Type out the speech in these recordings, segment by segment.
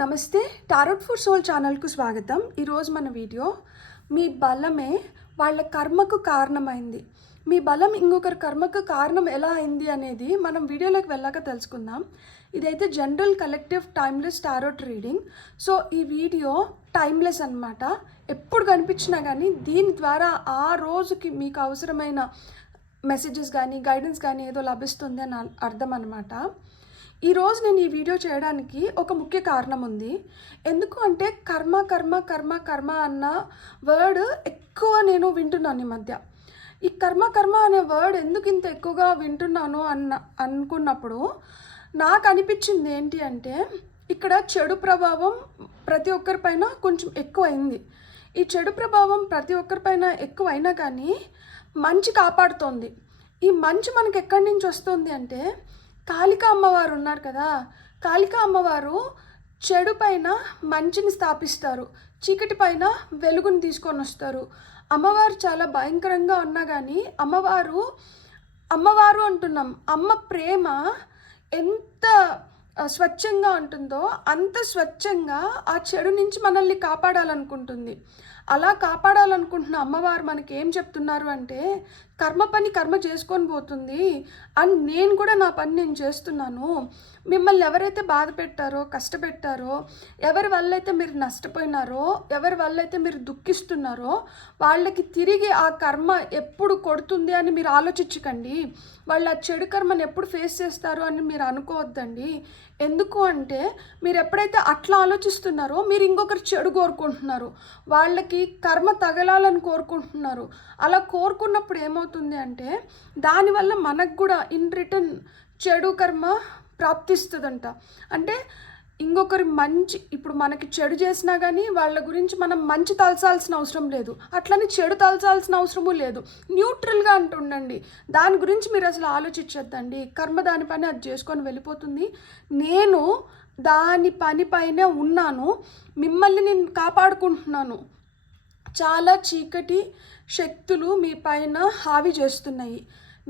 నమస్తే, tarot for soul ఛానల్కు స్వాగతం. ఈరోజు మన వీడియో మీ బలమే వాళ్ళ కర్మకు కారణమైంది. మీ బలం ఇంకొకరి కర్మకు కారణం ఎలా అయింది అనేది మనం వీడియోలోకి వెళ్ళాక తెలుసుకుందాం. ఇదైతే general collective timeless tarot reading. So ఈ వీడియో టైమ్లెస్ అన్నమాట. ఎప్పుడు కనిపించినా కానీ దీని ద్వారా ఆ రోజుకి మీకు అవసరమైన మెసేజెస్ కానీ గైడెన్స్ కానీ ఏదో లభిస్తుంది అని అర్థం అన్నమాట. ఈరోజు నేను ఈ వీడియో చేయడానికి ఒక ముఖ్య కారణం ఉంది. ఎందుకు అంటే కర్మ కర్మ కర్మ కర్మ అన్న వర్డ్ ఎక్కువ నేను వింటున్నాను ఈ మధ్య. ఈ కర్మ కర్మ అనే వర్డ్ ఎందుకు ఇంత ఎక్కువగా వింటున్నాను అనుకున్నప్పుడు నాకు అనిపించింది ఏంటి అంటే ఇక్కడ చెడు ప్రభావం ప్రతి ఒక్కరిపైన కొంచెం ఎక్కువైంది. ఈ చెడు ప్రభావం ప్రతి ఒక్కరిపైన ఎక్కువైనా కానీ మంచి కాపాడుతోంది. ఈ మంచి మనకు ఎక్కడి నుంచి వస్తుంది అంటే కాళికా అమ్మవారు ఉన్నారు కదా, కాళికా అమ్మవారు చెడు పైన మంచిని స్థాపిస్తారు, చీకటి పైన వెలుగుని తీసుకొని వస్తారు. అమ్మవారు చాలా భయంకరంగా ఉన్నా కానీ అమ్మవారు అంటున్నాం, అమ్మ ప్రేమ ఎంత స్వచ్ఛంగా ఉంటుందో అంత స్వచ్ఛంగా ఆ చెడు నుంచి మనల్ని కాపాడాలనుకుంటుంది. అలా కాపాడాలనుకుంటున్న అమ్మవారు మనకి ఏం చెప్తున్నారు అంటే కర్మ పని కర్మ చేసుకొని పోతుంది అండ్ నేను కూడా నా పని నేను చేస్తున్నాను. మిమ్మల్ని ఎవరైతే బాధ పెట్టారో కష్టపెట్టారో, ఎవరి వల్ల అయితే మీరు నష్టపోయినారో, ఎవరి వల్ల అయితే మీరు దుఃఖిస్తున్నారో వాళ్ళకి తిరిగి ఆ కర్మ ఎప్పుడు కొడుతుంది అని మీరు ఆలోచించకండి. వాళ్ళు ఆ చెడు కర్మను ఎప్పుడు ఫేస్ చేస్తారు అని మీరు అనుకోవద్దండి. ఎందుకు అంటే మీరు ఎప్పుడైతే అట్లా ఆలోచిస్తున్నారో మీరు ఇంకొకరు చెడు కోరుకుంటున్నారు, వాళ్ళకి కర్మ తగలాలని కోరుకుంటున్నారు. అలా కోరుకున్నప్పుడు ఏమవుతుంది అంటే దానివల్ల మనకు కూడా ఇన్ రిటర్న్ చెడు కర్మ ప్రాప్తిస్తుందంట. అంటే ఇంకొకరి మంచి, ఇప్పుడు మనకి చెడు చేసినా కానీ వాళ్ళ గురించి మనం మంచి తలచాల్సిన అవసరం లేదు, అట్లని చెడు తలచాల్సిన అవసరము లేదు. న్యూట్రల్గా అంటుండండి. దాని గురించి మీరు అసలు ఆలోచించొద్దండి. కర్మ దాని పని అది చేసుకొని వెళ్ళిపోతుంది. నేను దాని పని పైనే ఉన్నాను, మిమ్మల్ని నేను కాపాడుకుంటున్నాను. చాలా చీకటి శక్తులు మీ పైన హావి చేస్తున్నాయి,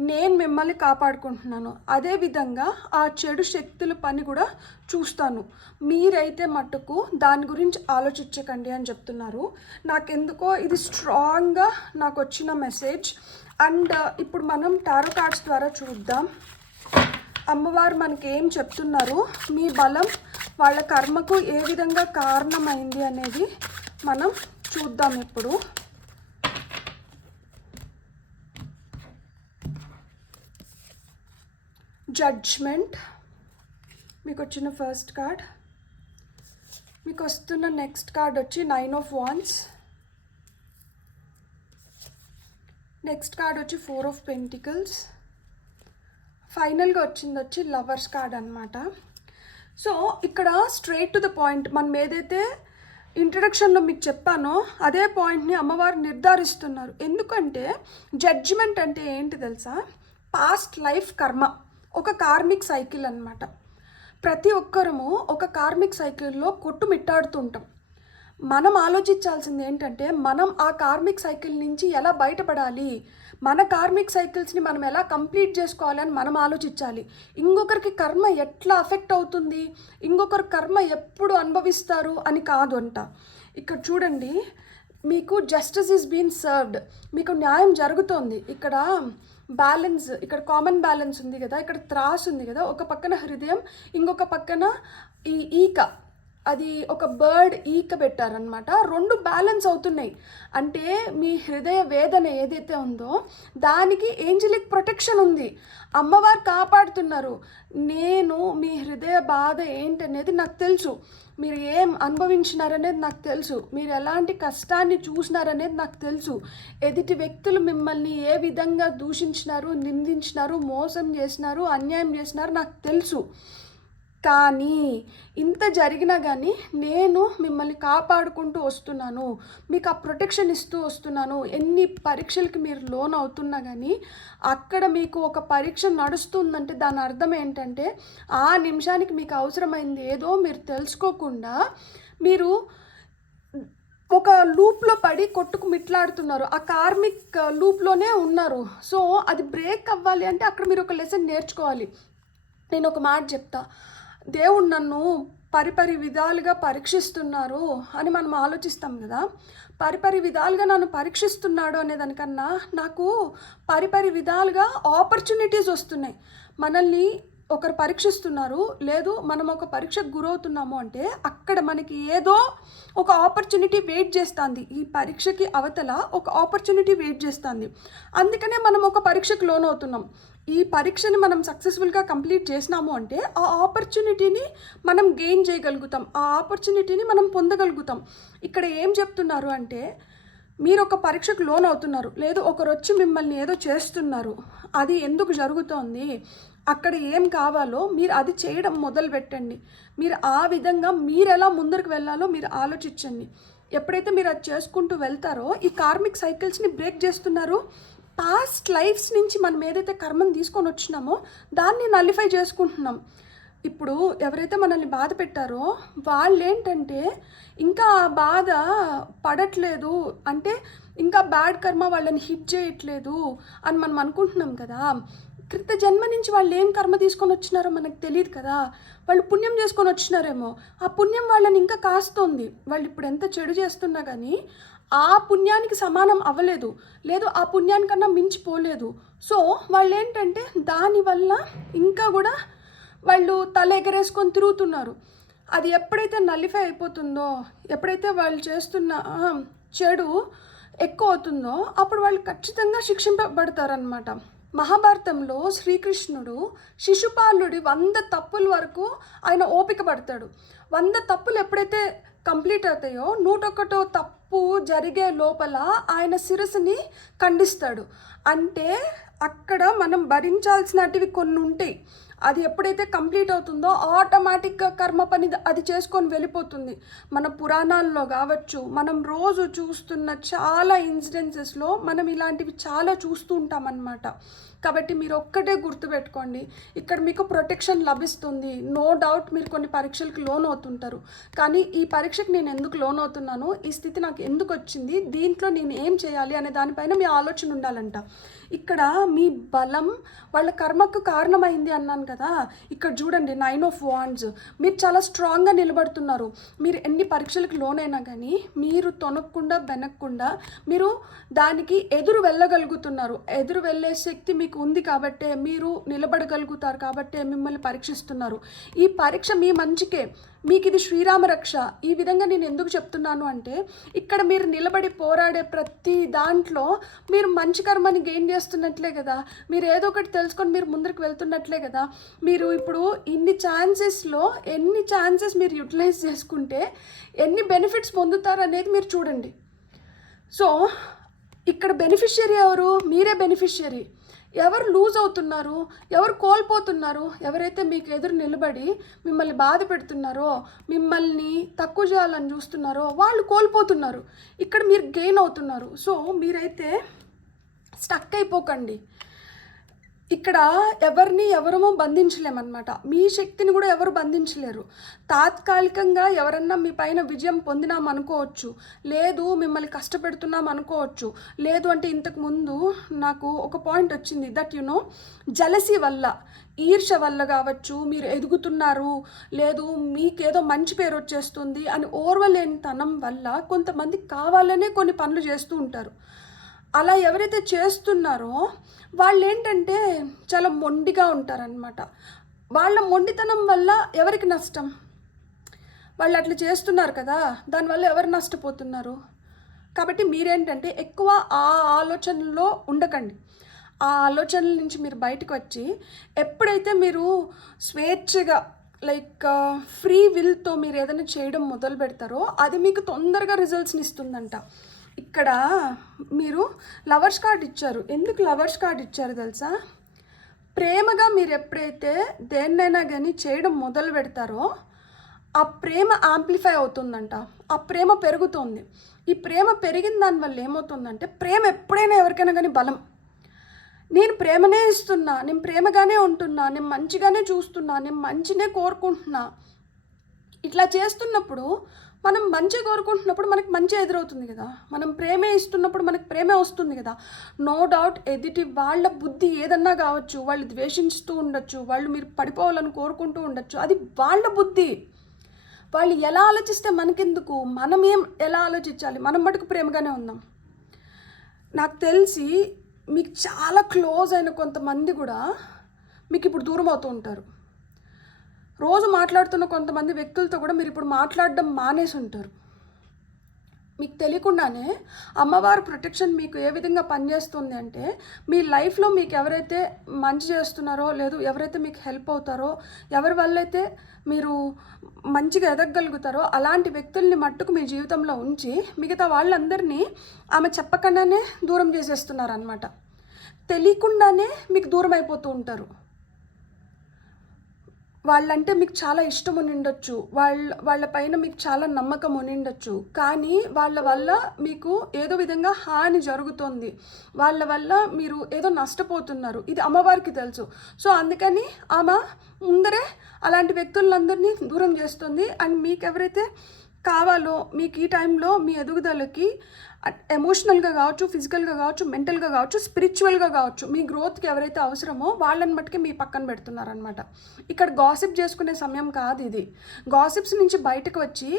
నేను మిమ్మల్ని కాపాడుకుంటున్నాను. అదేవిధంగా ఆ చెడు శక్తుల పని కూడా చూస్తాను. మీరైతే మట్టుకు దాని గురించి ఆలోచించకండి అని చెప్తున్నారు. నాకెందుకో ఇది స్ట్రాంగ్గా నాకు వచ్చిన మెసేజ్. అండ్ ఇప్పుడు మనం టారో కార్డ్స్ ద్వారా చూద్దాం అమ్మవారు మనకి ఏం చెప్తున్నారు, మీ బలం వాళ్ళ కర్మకు ఏ విధంగా కారణమైంది అనేది మనం చూద్దాం. ఇప్పుడు జడ్జ్మెంట్ మీకు వచ్చిన ఫస్ట్ కార్డ్, మీకు వస్తున్న నెక్స్ట్ కార్డ్ వచ్చి 9 of Wands, నెక్స్ట్ కార్డ్ వచ్చి 4 of Pentacles, ఫైనల్గా వచ్చింది వచ్చి లవర్స్ కార్డ్ అనమాట. సో ఇక్కడ స్ట్రైట్ టు ద పాయింట్, మనం ఏదైతే ఇంట్రడక్షన్లో మీకు చెప్పానో అదే పాయింట్ని అమ్మవారు నిర్ధారిస్తున్నారు. ఎందుకంటే జడ్జిమెంట్ అంటే ఏంటి తెలుసా, పాస్ట్ లైఫ్ కర్మ, ఒక కార్మిక్ సైకిల్ అన్నమాట. ప్రతి ఒక్కరము ఒక కార్మిక్ సైకిల్లో కొట్టుమిట్టాడుతుంటాం. మనం ఆలోచించాల్సింది ఏంటంటే మనం ఆ కార్మిక్ సైకిల్ నుంచి ఎలా బయటపడాలి, మన కార్మిక్ సైకిల్స్ని మనం ఎలా కంప్లీట్ చేసుకోవాలని మనం ఆలోచించాలి. ఇంకొకరికి కర్మ ఎట్లా అఫెక్ట్ అవుతుంది, ఇంకొకరి కర్మ ఎప్పుడు అనుభవిస్తారు అని కాదు అంట. ఇక్కడ చూడండి, మీకు జస్టిస్ ఈజ్ బీన్ సర్వ్డ్, మీకు న్యాయం జరుగుతోంది. ఇక్కడ బ్యాలెన్స్, ఇక్కడ కామన్ బ్యాలెన్స్ ఉంది కదా, ఇక్కడ త్రాస్ ఉంది కదా, ఒక పక్కన హృదయం ఇంకొక పక్కన ఈ ఈక, అది ఒక బర్డ్ ఈక పెట్టారనమాట. రెండు బ్యాలెన్స్ అవుతున్నాయి. అంటే మీ హృదయ వేదన ఏదైతే ఉందో దానికి ఏంజలిక్ ప్రొటెక్షన్ ఉంది, అమ్మవారు కాపాడుతున్నారు. నేను మీ హృదయ బాధ ఏంటనేది నాకు తెలుసు, మీరు ఏం అనుభవించినారనేది నాకు తెలుసు, మీరు ఎలాంటి కష్టాన్ని చూసినారనేది నాకు తెలుసు, ఎదుటి వ్యక్తులు మిమ్మల్ని ఏ విధంగా దూషించినారు, నిందించినారు, మోసం చేసినారు, అన్యాయం చేసినారు నాకు తెలుసు. కానీ ఇంత జరిగినా కానీ నేను మిమ్మల్ని కాపాడుకుంటూ వస్తున్నాను, మీకు ఆ ప్రొటెక్షన్ ఇస్తూ వస్తున్నాను. ఎన్ని పరీక్షలకి మీరు లోన్ అవుతున్నా కానీ అక్కడ మీకు ఒక పరీక్ష నడుస్తుందంటే దాని అర్థం ఏంటంటే ఆ నిమిషానికి మీకు అవసరమైంది ఏదో మీరు తెలుసుకోకుండా మీరు ఒక లూప్లో పడి కొట్టుకు మిట్లాడుతున్నారు, ఆ కార్మిక్ లూప్లోనే ఉన్నారు. సో అది బ్రేక్ అవ్వాలి అంటే అక్కడ మీరు ఒక లెసన్ నేర్చుకోవాలి. నేను ఒక మాట చెప్తా, దేవుడు నన్ను పరిపరి విధాలుగా పరీక్షిస్తున్నారు అని మనం ఆలోచిస్తాం కదా. పరిపరి విధాలుగా నన్ను పరీక్షిస్తున్నాడు అనే దానికన్నా నాకు పరిపరి విధాలుగా ఆపర్చునిటీస్ వస్తున్నాయి. మనల్ని ఒకరు పరీక్షిస్తున్నారు, లేదు మనం ఒక పరీక్షకు గురవుతున్నాము అంటే అక్కడ మనకి ఏదో ఒక ఆపర్చునిటీ వెయిట్ చేస్తుంది. ఈ పరీక్షకి అవతల ఒక ఆపర్చునిటీ వెయిట్ చేస్తుంది. అందుకనే మనం ఒక పరీక్షకు లోన్ అవుతున్నాం. ఈ పరీక్షని మనం సక్సెస్ఫుల్గా కంప్లీట్ చేసినాము అంటే ఆ ఆపర్చునిటీని మనం గెయిన్ చేయగలుగుతాం, ఆ ఆపర్చునిటీని మనం పొందగలుగుతాం. ఇక్కడ ఏం చెప్తున్నారు అంటే, మీరు ఒక పరీక్షకు లోన్ అవుతున్నారు, లేదు ఒకరు వచ్చి మిమ్మల్ని ఏదో చేస్తున్నారు, అది ఎందుకు జరుగుతోంది, అక్కడ ఏం కావాలో మీరు అది చేయడం మొదలు పెట్టండి. మీరు ఆ విధంగా మీరు ఎలా ముందరికి వెళ్ళాలో మీరు ఆలోచించండి. ఎప్పుడైతే మీరు అది చేసుకుంటూ వెళ్తారో ఈ కార్మిక్ సైకిల్స్ని బ్రేక్ చేస్తున్నారు. పాస్ట్ లైఫ్స్ నుంచి మనం ఏదైతే కర్మను తీసుకొని వచ్చినామో దాన్ని నలిఫై చేసుకుంటున్నాం. ఇప్పుడు ఎవరైతే మనల్ని బాధ పెట్టారో వాళ్ళు ఏంటంటే ఇంకా ఆ బాధ పడట్లేదు అంటే ఇంకా బ్యాడ్ కర్మ వాళ్ళని హిట్ చేయట్లేదు అని మనం అనుకుంటున్నాం కదా. క్రిత జన్మ నుంచి వాళ్ళు ఏం కర్మ తీసుకొని వచ్చినారో మనకు తెలియదు కదా. వాళ్ళు పుణ్యం చేసుకొని వచ్చినారేమో, ఆ పుణ్యం వాళ్ళని ఇంకా కాస్తోంది. వాళ్ళు ఇప్పుడు ఎంత చెడు చేస్తున్నా కానీ ఆ పుణ్యానికి సమానం అవ్వలేదు, లేదు ఆ పుణ్యానికన్నా మించిపోలేదు. సో వాళ్ళు ఏంటంటే దానివల్ల ఇంకా కూడా వాళ్ళు తల ఎగరేసుకొని తిరుగుతున్నారు. అది ఎప్పుడైతే నలిఫై అయిపోతుందో, ఎప్పుడైతే వాళ్ళు చేస్తున్న చెడు ఎక్కువ అవుతుందో అప్పుడు వాళ్ళు ఖచ్చితంగా శిక్షింపబడతారనమాట. మహాభారతంలో శ్రీకృష్ణుడు శిశుపాలుడి 100 తప్పుల వరకు ఆయన ఓపిక పడతాడు. 100 తప్పులు ఎప్పుడైతే కంప్లీట్ అవుతాయో 101వ తప్పు జరిగే లోపల ఆయన శిరస్సుని ఖండిస్తాడు. అంటే అక్కడ మనం భరించాల్సినటివి కొన్ని ఉంటాయి. అది ఎప్పుడైతే కంప్లీట్ అవుతుందో ఆటోమేటిక్గా కర్మ పని అది చేసుకొని వెళ్ళిపోతుంది. మన పురాణాల్లో కావచ్చు, మనం రోజు చూస్తున్న చాలా ఇన్సిడెన్సెస్లో మనం ఇలాంటివి చాలా చూస్తూ ఉంటామన్నమాట. కాబట్టి మీరు ఒక్కటే గుర్తుపెట్టుకోండి, ఇక్కడ మీకు ప్రొటెక్షన్ లభిస్తుంది. నో డౌట్ మీరు కొన్ని పరీక్షలకు లోన్ అవుతుంటారు, కానీ ఈ పరీక్షకు నేను ఎందుకు లోన్ అవుతున్నాను, ఈ స్థితి నాకు ఎందుకు వచ్చింది, దీంట్లో నేను ఏం చేయాలి అనే దానిపైన మీ ఆలోచన ఉండాలంట. ఇక్కడ మీ బలం వాళ్ళ కర్మకు కారణమైంది అన్నాను కదా. ఇక్కడ చూడండి 9 of Wands, మీరు చాలా స్ట్రాంగ్గా నిలబడుతున్నారు. మీరు ఎన్ని పరీక్షలకు లోనైనా కానీ మీరు తొనక్కుండా బెనక్కుండా మీరు దానికి ఎదురు వెళ్ళగలుగుతున్నారు. ఎదురు వెళ్ళే శక్తి మీకు ఉంది కాబట్టే మీరు నిలబడగలుగుతారు, కాబట్టే మిమ్మల్ని పరీక్షిస్తున్నారు. ఈ పరీక్ష మీ మంచికే, మీకు ఇది శ్రీరామ రక్ష. ఈ విధంగా నేను ఎందుకు చెప్తున్నాను అంటే ఇక్కడ మీరు నిలబడి పోరాడే ప్రతి దాంట్లో మీరు మంచి కర్మని గెయిన్ చేస్తున్నట్లే కదా. మీరు ఏదో ఒకటి తెలుసుకొని మీరు ముందరికి వెళ్తున్నట్లే కదా. మీరు ఇప్పుడు ఇన్ని ఛాన్సెస్లో ఎన్ని ఛాన్సెస్ మీరు యూటిలైజ్ చేసుకుంటే ఎన్ని బెనిఫిట్స్ పొందుతారు అనేది మీరు చూడండి. సో ఇక్కడ బెనిఫిషియరీ ఎవరు? మీరే బెనిఫిషియరీ. ఎవరు లూజ్ అవుతున్నారు, ఎవరు కోల్పోతున్నారు? ఎవరైతే మీకు ఎదురు నిలబడి మిమ్మల్ని బాధ పెడుతున్నారో, మిమ్మల్ని తక్కువ చేయాలని చూస్తున్నారో వాళ్ళు కోల్పోతున్నారు. ఇక్కడ మీరు గెయిన్ అవుతున్నారు. సో మీరైతే స్టక్ అయిపోకండి. ఇక్కడ ఎవరమో బంధించలేమన్నమాట. మీ శక్తిని కూడా ఎవరు బంధించలేరు. తాత్కాలికంగా ఎవరన్నా మీ పైన విజయం పొందినాం అనుకోవచ్చు, లేదు మిమ్మల్ని కష్టపెడుతున్నాం అనుకోవచ్చు, లేదు అంటే ఇంతకుముందు నాకు ఒక పాయింట్ వచ్చింది దట్ జలసీ వల్ల, ఈర్ష వల్ల కావచ్చు, మీరు ఎదుగుతున్నారు, లేదు మీకేదో మంచి పేరు వచ్చేస్తుంది అని ఓర్వలేనితనం వల్ల కొంతమంది కావాలనే కొన్ని పనులు చేస్తూ ఉంటారు. అలా ఎవరైతే చేస్తున్నారో వాళ్ళు ఏంటంటే చాలా మొండిగా ఉంటారనమాట. వాళ్ళ మొండితనం వల్ల ఎవరికి నష్టం? వాళ్ళు అట్లా చేస్తున్నారు కదా, దానివల్ల ఎవరు నష్టపోతున్నారు? కాబట్టి మీరేంటంటే ఎక్కువ ఆ ఆలోచనలో ఉండకండి. ఆ ఆలోచనల నుంచి మీరు బయటకు వచ్చి ఎప్పుడైతే మీరు స్వేచ్ఛగా లైక్ ఫ్రీ విల్తో మీరు ఏదైనా చేయడం మొదలు పెడతారో అది మీకు తొందరగా రిజల్ట్స్ని ఇస్తుందంట. ఇక్కడ మీరు లవర్స్ కార్డ్ ఇచ్చారు. ఎందుకు లవర్స్ కార్డ్ ఇచ్చారు తెలుసా? ప్రేమగా మీరు ఎప్పుడైతే దేన్నైనా కానీ చేయడం మొదలు పెడతారో ఆ ప్రేమ యాంప్లిఫై అవుతుందంట, ఆ ప్రేమ పెరుగుతుంది. ఈ ప్రేమ పెరిగిన దానివల్ల ఏమవుతుందంటే ప్రేమ ఎప్పుడైనా ఎవరికైనా కానీ బలం. నేను ప్రేమనే ఇస్తున్నా, నేను ప్రేమగానే ఉంటున్నా, నేను మంచిగానే చూస్తున్నా, నేను మంచినే కోరుకుంటున్నా, ఇట్లా చేస్తున్నప్పుడు మనం మంచి కోరుకుంటున్నప్పుడు మనకి మంచి ఎదురవుతుంది కదా. మనం ప్రేమే ఇస్తున్నప్పుడు మనకి ప్రేమే వస్తుంది కదా. నో డౌట్ ఎదుటి వాళ్ళ బుద్ధి ఏదన్నా కావచ్చు, వాళ్ళు ద్వేషిస్తూ ఉండొచ్చు, వాళ్ళు మీరు పడిపోవాలని కోరుకుంటూ ఉండొచ్చు, అది వాళ్ళ బుద్ధి. వాళ్ళు ఎలా ఆలోచిస్తే మనకెందుకు, మనమేం ఎలా ఆలోచించాలి, మనం మటుకు ప్రేమగానే ఉందాం. నాకు తెలిసి మీకు చాలా క్లోజ్ అయిన కొంతమంది కూడా మీకు ఇప్పుడు దూరం అవుతూ ఉంటారు. రోజు మాట్లాడుతున్న కొంతమంది వ్యక్తులతో కూడా మీరు ఇప్పుడు మాట్లాడడం మానేసి ఉంటారు. మీకు తెలియకుండానే అమ్మవారి ప్రొటెక్షన్ మీకు ఏ విధంగా పనిచేస్తుంది అంటే, మీ లైఫ్లో మీకు ఎవరైతే మంచి చేస్తున్నారో, లేదు ఎవరైతే మీకు హెల్ప్ అవుతారో, ఎవరి వల్ల అయితే మీరు మంచిగా ఎదగగలుగుతారో అలాంటి వ్యక్తుల్ని మట్టుకు మీ జీవితంలో ఉంచి మిగతా వాళ్ళందరినీ ఆమె చెప్పకుండానే దూరం చేసేస్తున్నారు అన్నమాట. తెలియకుండానే మీకు దూరం అయిపోతూ ఉంటారు. వాళ్ళంటే మీకు చాలా ఇష్టం ఉండిండొచ్చు, వాళ్ళ పైన మీకు చాలా నమ్మకం ఉండిండొచ్చు, కానీ వాళ్ళ వల్ల మీకు ఏదో విధంగా హాని జరుగుతుంది, వాళ్ళ వల్ల మీరు ఏదో నష్టపోతున్నారు, ఇది అమ్మవారికి తెలుసు. సో అందుకని ఆమె ముందరే అలాంటి వ్యక్తులందరినీ దూరం చేస్తుంది. అండ్ మీకు ఎవరైతే కావాలో, మీకు ఈ టైంలో మీ ఎదుగుదలకి ఎమోషనల్గా కావచ్చు, ఫిజికల్గా కావచ్చు, మెంటల్గా కావచ్చు, స్పిరిచువల్గా కావచ్చు, మీ గ్రోత్కి ఎవరైతే అవసరమో వాళ్ళని మట్టుకే మీ పక్కన పెడుతున్నారనమాట. ఇక్కడ గాసిప్ చేసుకునే సమయం కాదు ఇది. గాసిప్స్ నుంచి బయటకు వచ్చి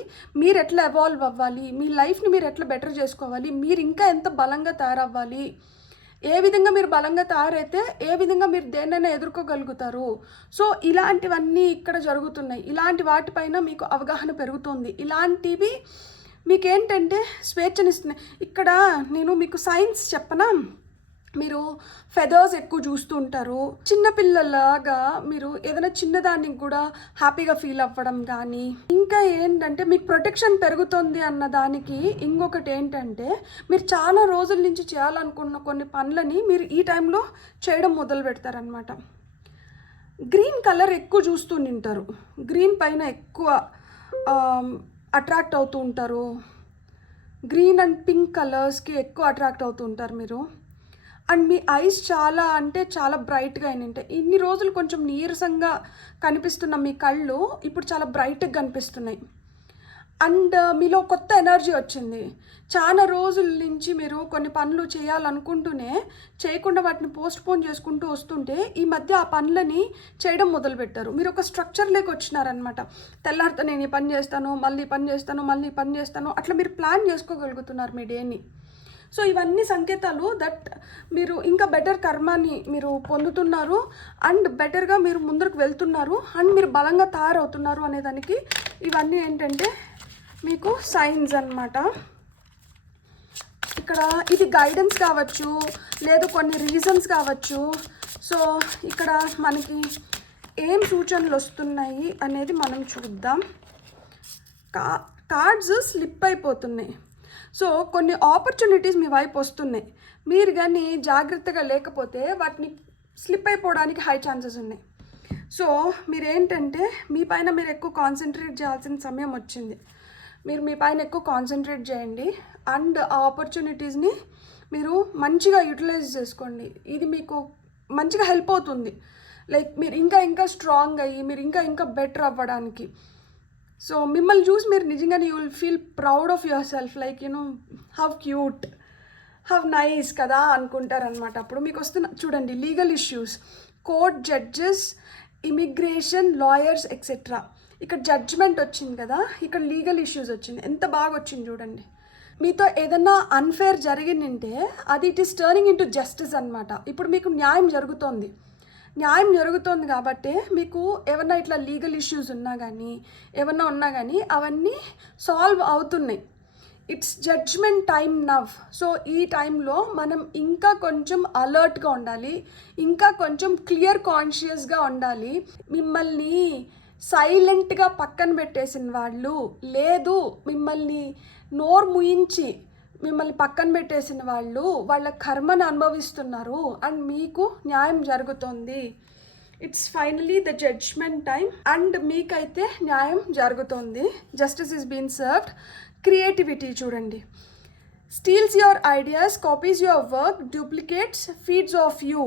మీరు ఎట్లా ఎవాల్వ్ అవ్వాలి, మీ లైఫ్ని మీరు ఎట్లా బెటర్ చేసుకోవాలి, మీరు ఇంకా ఎంత బలంగా తయారవ్వాలి, ఏ విధంగా మీరు బలంగా తయారైతే ఏ విధంగా మీరు దేన్నైనా ఎదుర్కోగలుగుతారు. సో ఇలాంటివన్నీ ఇక్కడ జరుగుతున్నాయి. ఇలాంటి వాటిపైన మీకు అవగాహన పెరుగుతుంది. ఇలాంటివి మీకేంటంటే స్వేచ్ఛనిస్తున్నాయి. ఇక్కడ నేను మీకు సైన్స్ చెప్పనా, మీరు ఫెదర్స్ ఎక్కువ చూస్తూ ఉంటారు. చిన్నపిల్లలాగా మీరు ఏదైనా చిన్నదానికి కూడా హ్యాపీగా ఫీల్ అవ్వడం కానీ, ఇంకా ఏంటంటే మీకు ప్రొటెక్షన్ పెరుగుతుంది అన్న దానికి ఇంకొకటి ఏంటంటే, మీరు చాలా రోజుల నుంచి చేయాలనుకున్న కొన్ని పనులని మీరు ఈ టైంలో చేయడం మొదలు పెడతారనమాట. గ్రీన్ కలర్ ఎక్కువ చూస్తూ ఉంటారు, గ్రీన్ పైన ఎక్కువ అట్రాక్ట్ అవుతూ ఉంటారు. గ్రీన్ అండ్ పింక్ కలర్స్కి ఎక్కువ అట్రాక్ట్ అవుతూ ఉంటారు మీరు. అండ్ మీ ఐస్ చాలా అంటే చాలా బ్రైట్గా అయిన ఉంటాయి. ఇన్ని రోజులు కొంచెం నీరసంగా కనిపిస్తున్న మీ కళ్ళు ఇప్పుడు చాలా బ్రైట్గా కనిపిస్తున్నాయి. అండ్ మీలో కొత్త ఎనర్జీ వచ్చింది. చాలా రోజుల నుంచి మీరు కొన్ని పనులు చేయాలనుకుంటూనే చేయకుండా వాటిని పోస్ట్పోన్ చేసుకుంటూ వస్తుంటే ఈ మధ్య ఆ పనులని చేయడం మొదలుపెట్టారు. మీరు ఒక స్ట్రక్చర్లోకి వచ్చినారనమాట. తెల్లారితో నేను ఈ పని చేస్తాను, మళ్ళీ పని చేస్తాను, మళ్ళీ పని చేస్తాను, అట్లా మీరు ప్లాన్ చేసుకోగలుగుతున్నారు మీ డేని. సో ఇవన్నీ సంకేతాలు దట్ మీరు ఇంకా బెటర్ కర్మాని మీరు పొందుతున్నారు అండ్ బెటర్గా మీరు ముందరకు వెళ్తున్నారు అండ్ మీరు బలంగా తయారవుతున్నారు అనేదానికి ఇవన్నీ ఏంటంటే మీకు సైన్స్ అన్నమాట. ఇక్కడ ఇది గైడెన్స్ కావచ్చు, లేదు కొన్ని రీజన్స్ కావచ్చు. సో ఇక్కడ మనకి ఏం సూచనలు వస్తున్నాయి అనేది మనం చూద్దాం. కార్డ్స్ స్లిప్ అయిపోతున్నాయి. సో కొన్ని ఆపర్చునిటీస్ మీ వైపు వస్తున్నాయి. మీరు కానీ జాగ్రత్తగా లేకపోతే వాటిని స్లిప్ అయిపోవడానికి హై ఛాన్సెస్ ఉన్నాయి. సో మీరేంటంటే మీ పైన మీరు ఎక్కువ కాన్సన్ట్రేట్ చేయాల్సిన సమయం వచ్చింది. మీరు మీ పైన ఎక్కువ కాన్సన్ట్రేట్ చేయండి అండ్ ఆ ఆపర్చునిటీస్ని మీరు మంచిగా యూటిలైజ్ చేసుకోండి. ఇది మీకు మంచిగా హెల్ప్ అవుతుంది. లైక్ మీరు ఇంకా స్ట్రాంగ్ అయ్యి మీరు ఇంకా బెటర్ అవ్వడానికి. సో మిమ్మల్ని చూసి మీరు నిజంగానే you will feel proud of your self, like how cute, how nice కదా అనుకుంటారనమాట. అప్పుడు మీకు వస్తున్న చూడండి legal issues, court judges, immigration, lawyers etcetera. ఇక్కడ జడ్జ్మెంట్ వచ్చింది కదా, ఇక్కడ లీగల్ ఇష్యూస్ వచ్చింది. ఎంత బాగా వచ్చింది చూడండి. మీతో ఏదన్నా అన్ఫేర్ జరిగిందంటే అది it is turning into justice అనమాట. ఇప్పుడు మీకు న్యాయం జరుగుతోంది కాబట్టి మీకు ఏమన్నా ఇట్లా లీగల్ ఇష్యూస్ ఉన్నా కానీ అవన్నీ సాల్వ్ అవుతున్నాయి. It's judgement time now. So ఈ టైంలో మనం ఇంకా కొంచెం అలర్ట్గా ఉండాలి, ఇంకా కొంచెం క్లియర్ కాన్షియస్గా ఉండాలి. మిమ్మల్ని సైలెంట్గా పక్కన పెట్టేసిన వాళ్ళు, లేదు మిమ్మల్ని నోరు ముయించి మిమ్మల్ని పక్కన పెట్టేసిన వాళ్ళు వాళ్ళ కర్మను అనుభవిస్తున్నారు అండ్ మీకు న్యాయం జరుగుతుంది. It's finally the judgement time and మీకైతే న్యాయం జరుగుతుంది. Justice is been served. Creativity చూడండి. Steals your ideas, copies your work, duplicates, feeds off you.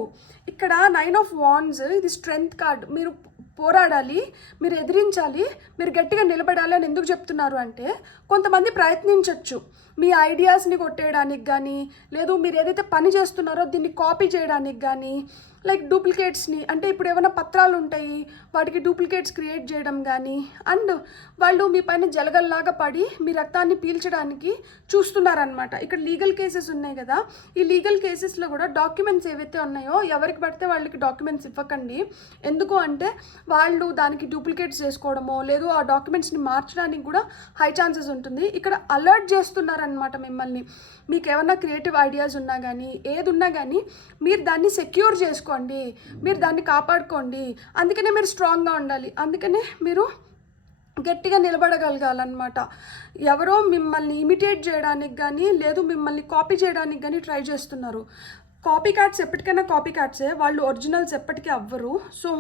ఇక్కడ 9 of Wands ఇది స్ట్రెంగ్త్ కార్డ్. మీరు పోరాడాలి, మీరు ఎదిరించాలి, మీరు గట్టిగా నిలబడాలి అని ఎందుకు చెప్తున్నారు అంటే, కొంతమంది ప్రయత్నించవచ్చు మీ ఐడియాస్ని కొట్టేయడానికి కానీ, లేదు మీరు ఏదైతే పని చేస్తున్నారో దీన్ని కాపీ చేయడానికి కానీ, లైక్ డూప్లికేట్స్ని, అంటే ఇప్పుడు ఏమైనా పత్రాలు ఉంటాయి వాటికి డూప్లికేట్స్ క్రియేట్ చేయడం కానీ, అండ్ వాళ్ళు మీ పైన జలగల్లాగా పడి మీ రక్తాన్ని పీల్చడానికి చూస్తున్నారనమాట. ఇక్కడ లీగల్ కేసెస్ ఉన్నాయి కదా, ఈ లీగల్ కేసెస్లో కూడా డాక్యుమెంట్స్ ఏవైతే ఉన్నాయో ఎవరికి పడితే వాళ్ళకి డాక్యుమెంట్స్ ఇవ్వకండి. ఎందుకు అంటే వాళ్ళు దానికి డూప్లికేట్స్ చేసుకోవడమో లేదు ఆ డాక్యుమెంట్స్ని మార్చడానికి కూడా హై ఛాన్సెస్ ఉంటుంది. ఇక్కడ అలర్ట్ చేస్తున్నారనమాట మిమ్మల్ని. మీకు ఏమన్నా క్రియేటివ్ ఐడియాస్ ఉన్నా కానీ ఏది ఉన్నా కానీ మీరు దాన్ని సెక్యూర్ చేసుకోండి, మీరు దాన్ని కాపాడుకోండి. అందుకనే మీరు స్ట్రాంగ్గా ఉండాలి, అందుకనే మీరు గట్టిగా నిలబడగలగాలన్నమాట. ఎవరో మిమ్మల్ని ఇమిటేట్ చేయడానికి కానీ లేదు మిమ్మల్ని కాపీ చేయడానికి కానీ ట్రై చేస్తున్నారు. కాపీ క్యాట్స్ ఎప్పటికైనా కాపీ క్యాట్సే, వాళ్ళు ఒరిజినల్స్ ఎప్పటికీ అవ్వరు. సో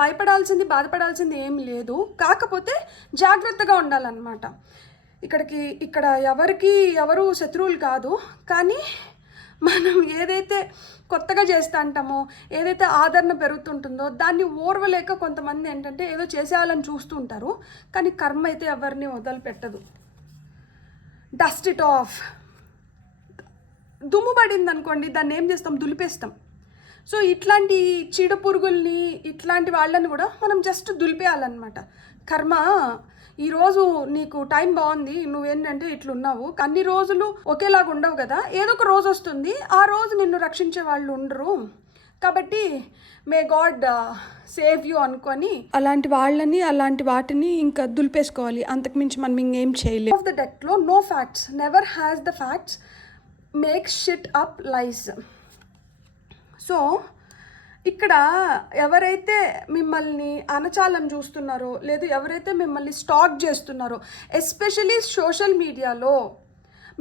భయపడాల్సింది బాధపడాల్సింది ఏం లేదు, కాకపోతే జాగ్రత్తగా ఉండాలన్నమాట. ఇక్కడ ఎవరు శత్రువులు కాదు, కానీ మనం ఏదైతే కొత్తగా చేస్తూ అంటామో ఏదైతే ఆదరణ పెరుగుతుంటుందో దాన్ని ఓర్వలేక కొంతమంది ఏంటంటే ఏదో చేసేయాలని చూస్తూ ఉంటారు, కానీ కర్మ అయితే ఎవరిని వదిలిపెట్టదు. Dust it of. దుమ్ము పడింది అనుకోండి, దాన్ని ఏం చేస్తాం, దులిపేస్తాం. సో ఇట్లాంటి చీడ పురుగుల్ని ఇట్లాంటి వాళ్ళని కూడా మనం జస్ట్ దులిపేయాలన్నమాట. కర్మ ఈరోజు నీకు టైం బాగుంది, నువ్వేంటంటే ఇట్లున్నావు, అన్ని రోజులు ఒకేలాగా ఉండవు కదా, ఏదో ఒక రోజు వస్తుంది, ఆ రోజు నిన్ను రక్షించే వాళ్ళు ఉండరు. కాబట్టి మే గాడ్ సేవ్ యూ అనుకొని అలాంటి వాళ్ళని అలాంటి వాటిని ఇంకా దులిపేసుకోవాలి, అంతకుమించి మనం ఇంకేం చేయలేము. ఆఫ్ ద డెక్లో no facts, never has the facts, makes shit up lies. So ఇక్కడ ఎవరైతే మిమ్మల్ని అనచాలని చూస్తున్నారో లేదు ఎవరైతే మిమ్మల్ని స్టాక్ చేస్తున్నారో, ఎస్పెషలీ సోషల్ మీడియాలో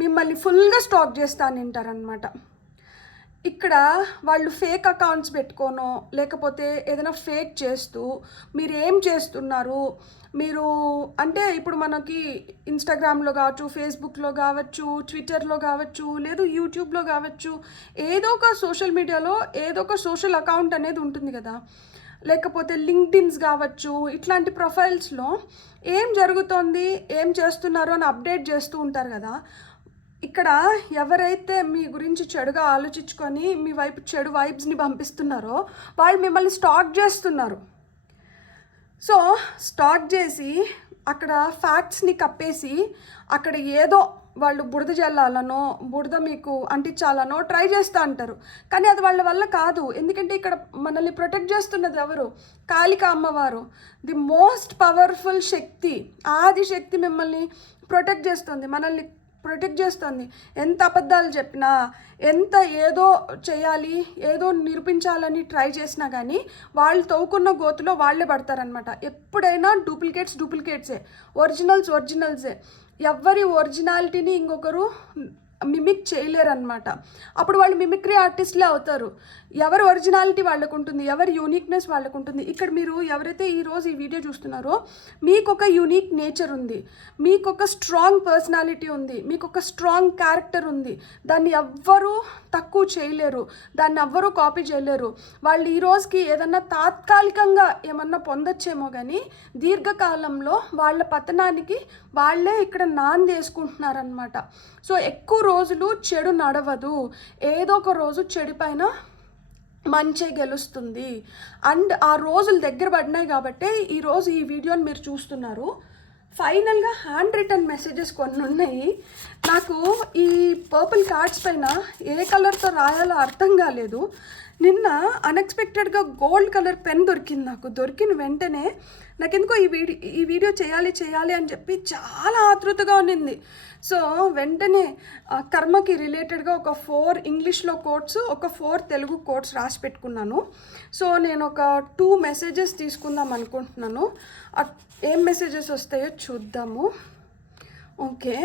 మిమ్మల్ని ఫుల్గా స్టాక్ చేస్తానంటారనమాట. ఇక్కడ వాళ్ళు ఫేక్ అకౌంట్స్ పెట్టుకోనో లేకపోతే ఏదైనా ఫేక్ చేస్తూ మీరు ఏం చేస్తున్నారు, మీరు అంటే ఇప్పుడు మనకి ఇన్స్టాగ్రామ్లో కావచ్చు, ఫేస్బుక్లో కావచ్చు, ట్విట్టర్లో కావచ్చు, లేదు యూట్యూబ్లో కావచ్చు, ఏదో ఒక సోషల్ మీడియాలో ఏదో ఒక సోషల్ అకౌంట్ అనేది ఉంటుంది కదా, లేకపోతే లింక్డ్ఇన్స్ కావచ్చు, ఇట్లాంటి ప్రొఫైల్స్లో ఏం జరుగుతోంది ఏం చేస్తున్నారో అని అప్డేట్ చేస్తూ ఉంటారు కదా. ఇక్కడ ఎవరైతే మీ గురించి చెడుగా ఆలోచించుకొని మీ వైపు చెడు వైబ్స్ని పంపిస్తున్నారో వాళ్ళు మిమ్మల్ని స్టాక్ చేస్తున్నారు. సో స్టాక్ చేసి అక్కడ ఫ్యాక్ట్స్ని కప్పేసి అక్కడ ఏదో వాళ్ళు బురద జల్లాలనో బురద మీకు అంటించాలనో ట్రై చేస్తూ అంటారు, కానీ అది వాళ్ళ వల్ల కాదు. ఎందుకంటే ఇక్కడ మనల్ని ప్రొటెక్ట్ చేస్తున్నది ఎవరు? కాళిక అమ్మవారు, ది మోస్ట్ పవర్ఫుల్ శక్తి, ఆది శక్తి మిమ్మల్ని ప్రొటెక్ట్ చేస్తుంది, మనల్ని ప్రొటెక్ట్ చేస్తుంది. ఎంత అబద్ధాలు చెప్పినా, ఎంత ఏదో చేయాలి ఏదో నిరూపించాలని ట్రై చేసినా కానీ వాళ్ళు తవ్వుకున్న గోతులో వాళ్ళే పడతారనమాట. ఎప్పుడైనా డూప్లికేట్సే, ఒరిజినల్సే. ఎవరి ఒరిజినాలిటీని ఇంకొకరు మిమిక్ చేయలేరనమాట. అప్పుడు వాళ్ళు మిమిక్రీ ఆర్టిస్ట్లే అవుతారు. ఎవరి ఒరిజినాలిటీ వాళ్ళకు ఉంటుంది, ఎవరి యూనిక్నెస్ వాళ్ళకు ఉంటుంది. ఇక్కడ మీరు ఎవరైతే ఈరోజు ఈ వీడియో చూస్తున్నారో మీకు ఒక యూనిక్ నేచర్ ఉంది, మీకు ఒక స్ట్రాంగ్ పర్సనాలిటీ ఉంది, మీకు ఒక స్ట్రాంగ్ క్యారెక్టర్ ఉంది. దాన్ని ఎవ్వరూ తక్కువ చేయలేరు, దాన్ని ఎవ్వరూ కాపీ చేయలేరు. వాళ్ళు ఈ రోజుకి ఏదన్నా తాత్కాలికంగా ఏమన్నా పొందొచ్చేమో కానీ దీర్ఘకాలంలో వాళ్ళ పతనానికి వాళ్ళే ఇక్కడ నాందేసుకుంటున్నారనమాట. సో ఎక్కువ రోజులు చెడు నడవదు, ఏదో ఒక రోజు చెడు పైన మంచి గెలుస్తుంది. అండ్ ఆ రోజులు దగ్గర పడినాయి కాబట్టి ఈరోజు ఈ వీడియోని మీరు చూస్తున్నారు. ఫైనల్గా హ్యాండ్ రిటర్న్ మెసేజెస్ కొన్ని ఉన్నాయి. నాకు ఈ పర్పుల్ కార్డ్స్ పైన ఏ కలర్తో రాయాలో అర్థం కాలేదు. నిన్న అన్ఎక్స్పెక్టెడ్గా గోల్డ్ కలర్ పెన్ దొరికింది. నాకు దొరికిన వెంటనే నాకెందుకో ఈ వీడియో చేయాలి అని చెప్పి చాలా ఆతృతగా ఉన్నింది. సో వెంటనే కర్మకి రిలేటెడ్గా ఒక 4 ఇంగ్లీష్లో కోట్స్, ఒక 4 తెలుగు కోట్స్ రాసి పెట్టుకున్నాను. సో నేను ఒక 2 మెసేజెస్ తీసుకుందాం అనుకుంటున్నాను. ఏం మెసేజెస్ వస్తాయో చూద్దాము. ఓకే,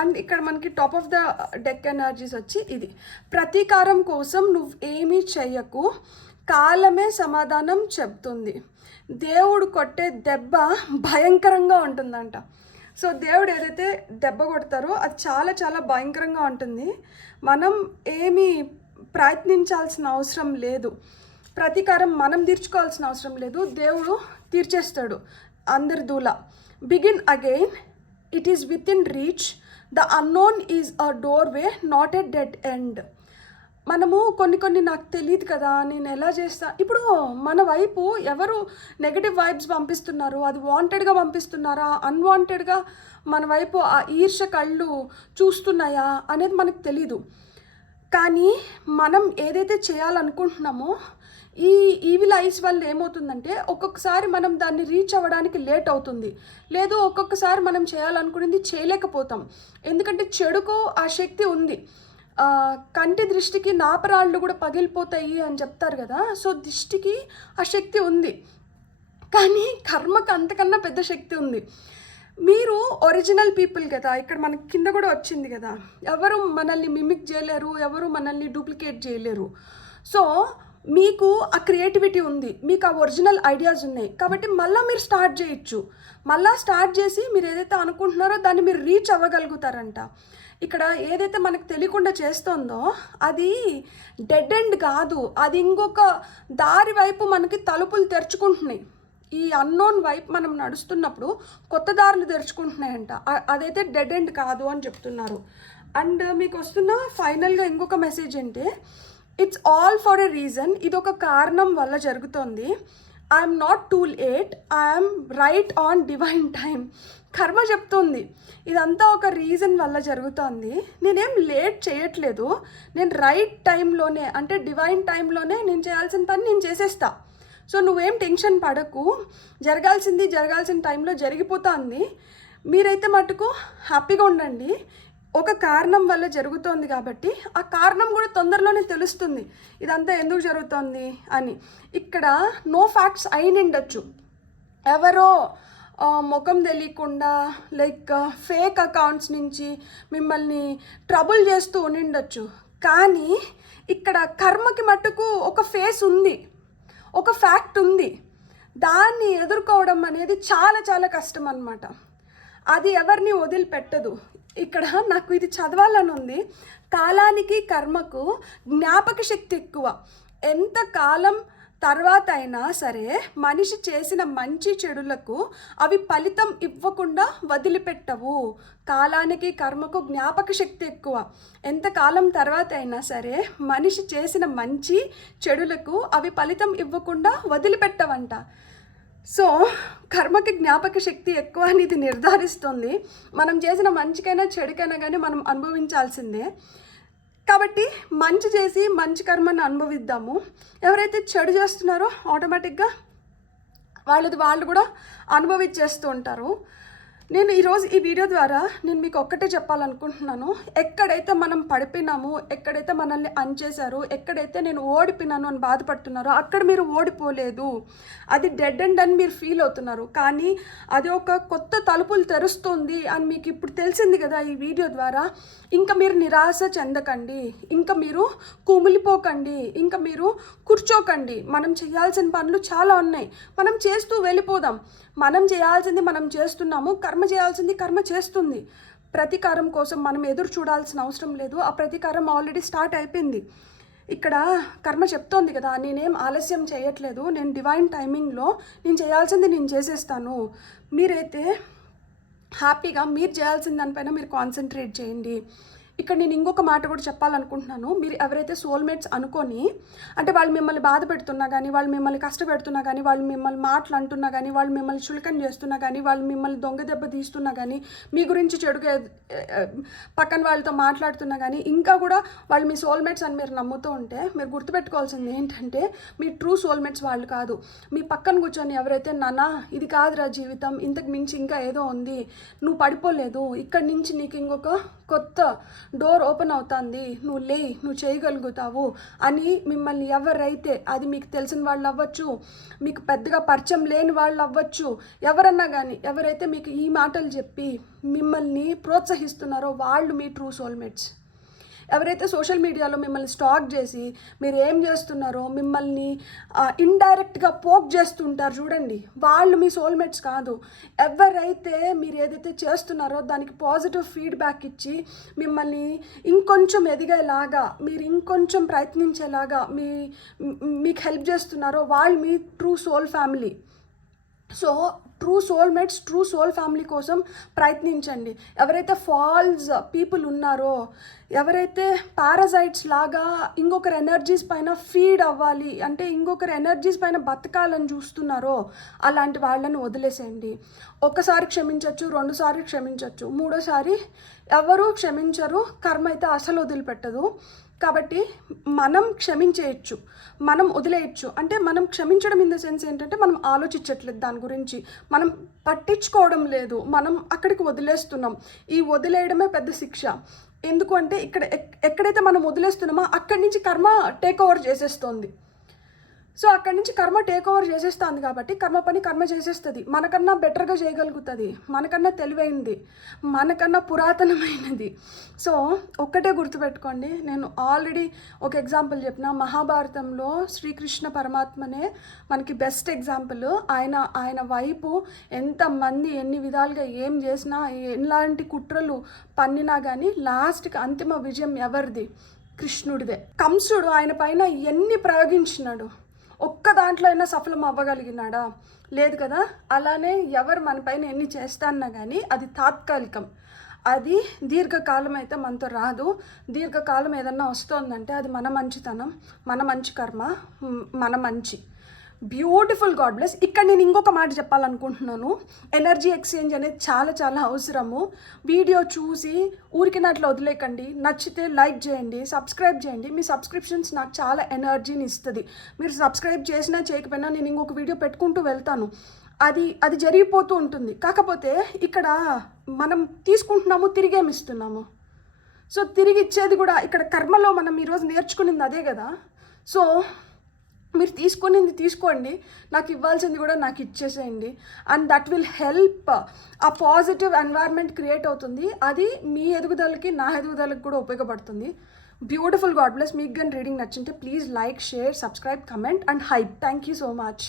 అండ్ ఇక్కడ మనకి top of the deck energies వచ్చి ఇది: ప్రతీకారం కోసం నువ్వు ఏమీ చెయ్యకు, కాలమే సమాధానం చెప్తుంది. దేవుడు కొట్టే దెబ్బ భయంకరంగా ఉంటుందంట. సో దేవుడు ఏదైతే దెబ్బ కొడతారో అది చాలా చాలా భయంకరంగా ఉంటుంది. మనం ఏమీ ప్రయత్నించాల్సిన అవసరం లేదు, ప్రతీకారం మనం తీర్చుకోవాల్సిన అవసరం లేదు, దేవుడు తీర్చేస్తాడు అందరి దూల. Begin again, it is within reach, the unknown is a doorway not a dead end. మనము కొన్ని నాకు తెలియదు కదా, నేను ఎలా చేస్తా. ఇప్పుడు మన వైపు ఎవరు నెగటివ్ వైబ్స్ పంపిస్తున్నారు, అది వాంటెడ్గా పంపిస్తున్నారా, అన్వాంటెడ్గా మన వైపు ఆ ఈర్ష్య కళ్ళు చూస్తున్నాయా అనేది మనకు తెలీదు. కానీ మనం ఏదైతే చేయాలనుకుంటున్నామో ఈ ఈవిల్ ఐస్ వల్ల ఏమవుతుందంటే ఒక్కొక్కసారి మనం దాన్ని రీచ్ అవ్వడానికి లేట్ అవుతుంది, లేదు ఒక్కొక్కసారి మనం చేయాలనుకునేది చేయలేకపోతాం. ఎందుకంటే చెడుకు ఆ శక్తి ఉంది. కంటి దృష్టికి నాపరాళ్ళు కూడా పగిలిపోతాయి అని చెప్తారు కదా. సో దిష్టికి ఆ శక్తి ఉంది, కానీ కర్మకు అంతకన్నా పెద్ద శక్తి ఉంది. మీరు ఒరిజినల్ పీపుల్ కదా, ఇక్కడ మనకి కింద కూడా వచ్చింది కదా, ఎవరు మనల్ని మిమిక్ చేయలేరు, ఎవరు మనల్ని డూప్లికేట్ చేయలేరు. సో మీకు ఆ క్రియేటివిటీ ఉంది, మీకు ఆ ఒరిజినల్ ఐడియాస్ ఉన్నాయి, కాబట్టి మళ్ళీ మీరు స్టార్ట్ చేయొచ్చు. మళ్ళీ స్టార్ట్ చేసి మీరు ఏదైతే అనుకుంటున్నారో దాన్ని మీరు రీచ్ అవ్వగలుగుతారంట. ఇక్కడ ఏదైతే మనకు తెలియకుండా చేస్తుందో అది డెడ్ ఎండ్ కాదు, అది ఇంకొక దారి వైపు మనకి తలుపులు తెరుచుకుంటున్నాయి. ఈ అన్నోన్ వైపు మనం నడుస్తున్నప్పుడు కొత్త దారులు తెరుచుకుంటున్నాయంట, అదైతే డెడ్ ఎండ్ కాదు అని చెప్తున్నారు. అండ్ మీకు వస్తున్న ఫైనల్గా ఇంకొక మెసేజ్ అంటే it's all for a reason. ఇది ఒక కారణం వల్ల జరుగుతోంది. I'm not too late, I'm right on divine time. కర్మ చెప్తుంది ఇదంతా ఒక రీజన్ వల్ల జరుగుతోంది, నేనేం లేట్ చేయట్లేదు, నేను రైట్ టైంలోనే అంటే డివైన్ టైంలోనే నేను చేయాల్సిన పని నేను చేసేస్తా. సో నువ్వేం టెన్షన్ పడకు, జరగాల్సిన టైంలో జరిగిపోతుంది. మీరైతే మటుకు హ్యాపీగా ఉండండి. ఒక కారణం వల్ల జరుగుతోంది కాబట్టి ఆ కారణం కూడా తొందరలోనే తెలుస్తుంది ఇదంతా ఎందుకు జరుగుతోంది అని. ఇక్కడ నో ఫ్యాక్ట్స్ అయినిండొచ్చు, ఎవరో ముఖం తెలియకుండా లైక్ ఫేక్ అకౌంట్స్ నుంచి మిమ్మల్ని ట్రబుల్ చేస్తూ ఉండిండొచ్చు. కానీ ఇక్కడ కర్మకి మట్టుకు ఒక ఫేస్ ఉంది, ఒక ఫ్యాక్ట్ ఉంది, దాన్ని ఎదుర్కోవడం అనేది చాలా చాలా కష్టం అన్నమాట. అది ఎవరిని వదిలిపెట్టదు. ఇక్కడ నాకు ఇది చదవాలని ఉంది. కాలానికి కర్మకు జ్ఞాపక శక్తి ఎక్కువ. ఎంత కాలం తర్వాత అయినా సరే మనిషి చేసిన మంచి చెడులకు అవి ఫలితం ఇవ్వకుండా వదిలిపెట్టవు. కాలానికి కర్మకు జ్ఞాపక శక్తి ఎక్కువ. ఎంతకాలం తర్వాత అయినా సరే మనిషి చేసిన మంచి చెడులకు అవి ఫలితం ఇవ్వకుండా వదిలిపెట్టవంట. సో కర్మకి జ్ఞాపక శక్తి ఎక్కువ అని ఇది నిర్ధారిస్తుంది. మనం చేసిన మంచికైనా చెడుకైనా కానీ మనం అనుభవించాల్సిందే. కాబట్టి మంచి చేసి మంచి కర్మను అనుభవిద్దాము. ఎవరైతే చెడు చేస్తున్నారో ఆటోమేటిక్గా వాళ్ళు కూడా అనుభవించేస్తూ ఉంటారు. నేను ఈరోజు ఈ వీడియో ద్వారా నేను మీకు ఒక్కటే చెప్పాలనుకుంటున్నాను. ఎక్కడైతే మనం పడిపోయినాము, ఎక్కడైతే మనల్ని అంచేశారు, ఎక్కడైతే నేను ఓడిపోయినాను అని బాధపడుతున్నారో అక్కడ మీరు ఓడిపోలేదు. అది డెడ్ ఎండ్ అని మీరు ఫీల్ అవుతున్నారు, కానీ అది ఒక కొత్త తలుపులు తెరుస్తుంది అని మీకు ఇప్పుడు తెలిసింది కదా ఈ వీడియో ద్వారా. ఇంకా మీరు నిరాశ చెందకండి, ఇంకా మీరు కుమిలిపోకండి, ఇంకా మీరు కూర్చోకండి. మనం చేయాల్సిన పనులు చాలా ఉన్నాయి, మనం చేస్తూ వెళ్ళిపోదాం. మనం చేయాల్సింది మనం చేస్తున్నాము, కర్మ చేయాల్సింది కర్మ చేస్తుంది. ప్రతీకారం కోసం మనం ఎదురు చూడాల్సిన అవసరం లేదు, ఆ ప్రతీకారం ఆల్రెడీ స్టార్ట్ అయిపోయింది. ఇక్కడ కర్మ చెప్తోంది కదా, నేనేం ఆలస్యం చేయట్లేదు, నేను డివైన్ టైమింగ్లో నేను చేయాల్సింది నేను చేసేస్తాను. మీరైతే హ్యాపీగా మీరు చేయాల్సిన దానిపైన మీరు కాన్సన్ట్రేట్ చేయండి. ఇక్కడ నేను ఇంకొక మాట కూడా చెప్పాలనుకుంటున్నాను. మీరు ఎవరైతే సోల్మేట్స్ అనుకొని, అంటే వాళ్ళు మిమ్మల్ని బాధ పెడుతున్నా కానీ, వాళ్ళు మిమ్మల్ని కష్టపెడుతున్నా కానీ, వాళ్ళు మిమ్మల్ని మాటలు అంటున్నా కానీ, వాళ్ళు మిమ్మల్ని చులకన చేస్తున్నా కానీ, వాళ్ళు మిమ్మల్ని దొంగ దెబ్బ తీస్తున్నా కానీ, మీ గురించి చెడుగా పక్కన వాళ్ళతో మాట్లాడుతున్నా కానీ, ఇంకా కూడా వాళ్ళు మీ సోల్మేట్స్ అని మీరు నమ్ముతూ ఉంటే మీరు గుర్తుపెట్టుకోవాల్సింది ఏంటంటే మీ ట్రూ సోల్మేట్స్ వాళ్ళు కాదు. మీ పక్కన కూర్చొని ఎవరైతే నానా ఇది కాదురా జీవితం, ఇంతకు మించి ఇంకా ఏదో ఉంది, నువ్వు పడిపోలేదు, ఇక్కడి నుంచి నీకు ఇంకొక కొత్త డోర్ ఓపెన్ అవుతుంది, నువ్వు చేయగలుగుతావు అని మిమ్మల్ని ఎవరైతే, అది మీకు తెలిసిన వాళ్ళు అవ్వచ్చు, మీకు పెద్దగా పరిచయం లేని వాళ్ళు అవ్వచ్చు, ఎవరన్నా కానీ ఎవరైతే మీకు ఈ మాటలు చెప్పి మిమ్మల్ని ప్రోత్సహిస్తున్నారో వాళ్ళు మీ ట్రూ సోల్మేట్స్. ఎవరైతే సోషల్ మీడియాలో మిమ్మల్ని స్టాక్ చేసి మీరు ఏం చేస్తున్నారో మిమ్మల్ని ఇండైరెక్ట్గా పోక్ చేస్తుంటారు చూడండి, వాళ్ళు మీ సోల్మేట్స్ కాదు. ఎవరైతే మీరు ఏదైతే చేస్తున్నారో దానికి పాజిటివ్ ఫీడ్బ్యాక్ ఇచ్చి మిమ్మల్ని ఇంకొంచెం ఎదిగేలాగా, మీరు ఇంకొంచెం ప్రయత్నించేలాగా మీకు హెల్ప్ చేస్తున్నారో వాళ్ళు మీ true soul family. So true soulmates, true soul family కోసం ప్రయత్నించండి. ఎవరైతే ఫాల్స్ పీపుల్ ఉన్నారో, ఎవరైతే పారాసైట్స్ లాగా ఇంకొకరి ఎనర్జీస్ పైన ఫీడ్ అవ్వాలి అంటే ఇంకొకరి ఎనర్జీస్ పైన బతకాలని చూస్తున్నారో అలాంటి వాళ్ళని వదిలేసేయండి. ఒక్కసారి క్షమించవచ్చు, రెండుసార్లు క్షమించవచ్చు, మూడోసారి ఎవరు క్షమించరు. కర్మ అయితే అసలు వదిలిపెట్టదు. కాబట్టి మనం క్షమించేయచ్చు, మనం వదిలేయచ్చు. అంటే మనం క్షమించడం ఇన్ ద సెన్స్ ఏంటంటే మనం ఆలోచించట్లేదు దాని గురించి, మనం పట్టించుకోవడం లేదు, మనం అక్కడికి వదిలేస్తున్నాం. ఈ వదిలేయడమే పెద్ద శిక్ష. ఎందుకు అంటే ఎక్కడైతే మనం వదిలేస్తున్నామో అక్కడి నుంచి కర్మ టేక్ ఓవర్ చేసేస్తుంది. సో అక్కడి నుంచి కర్మ టేక్ ఓవర్ చేసేస్తుంది కాబట్టి కర్మ పని కర్మ చేసేస్తుంది. మనకన్నా బెటర్గా చేయగలుగుతుంది, మనకన్నా తెలివైంది, మనకన్నా పురాతనమైనది. సో ఒక్కటే గుర్తుపెట్టుకోండి, నేను ఆల్రెడీ ఒక ఎగ్జాంపుల్ చెప్పిన, మహాభారతంలో శ్రీకృష్ణ పరమాత్మనే మనకి బెస్ట్ ఎగ్జాంపుల్. ఆయన వైపు ఎంతమంది ఎన్ని విధాలుగా ఏం చేసినా, ఎలాంటి కుట్రలు పన్నినా కానీ లాస్ట్కి అంతిమ విజయం ఎవరిది? కృష్ణుడిదే. కంసుడు ఆయన పైన ఎన్ని ప్రయోగించినాడు, ఒక్క దాంట్లో అయినా సఫలం అవ్వగలిగినాడా? లేదు కదా. అలానే ఎవరు మన పైన ఎన్ని చేస్తాన్నా కానీ అది తాత్కాలికం, అది దీర్ఘకాలం అయితే మనతో రాదు. దీర్ఘకాలం ఏదన్నా వస్తుందంటే అది మన మంచితనం, మన మంచి కర్మ, మన మంచి. Beautiful, god bless. ఇక్కడ నేను ఇంకొక మాట చెప్పాలనుకుంటున్నాను. ఎనర్జీ ఎక్స్చేంజ్ అనేది చాలా చాలా అవసరము. వీడియో చూసి ఊరికినట్లు వదిలేకండి. నచ్చితే లైక్ చేయండి, సబ్స్క్రైబ్ చేయండి. మీ సబ్స్క్రిప్షన్స్ నాకు చాలా ఎనర్జీని ఇస్తుంది. మీరు సబ్స్క్రైబ్ చేసినా చేయకపోయినా నేను ఇంకొక వీడియో పెట్టుకుంటూ వెళ్తాను. అది జరిగిపోతూ ఉంటుంది. కాకపోతే ఇక్కడ మనం తీసుకుంటున్నాము, తిరిగేమిస్తున్నాము. సో తిరిగి ఇచ్చేది కూడా ఇక్కడ కర్మలో మనం ఈరోజు నేర్చుకునింది అదే కదా. సో మీరు తీసుకునింది తీసుకోండి, నాకు ఇవ్వాల్సింది కూడా నాకు ఇచ్చేసేయండి. And that will help. ఆ పాజిటివ్ ఎన్వైర్న్మెంట్ క్రియేట్ అవుతుంది. అది మీ ఎదుగుదలకి నా ఎదుగుదలకి కూడా ఉపయోగపడుతుంది. Beautiful, god bless. మీకు కానీ రీడింగ్ నచ్చింటే please like, share, subscribe, comment and hype. Thank you so much.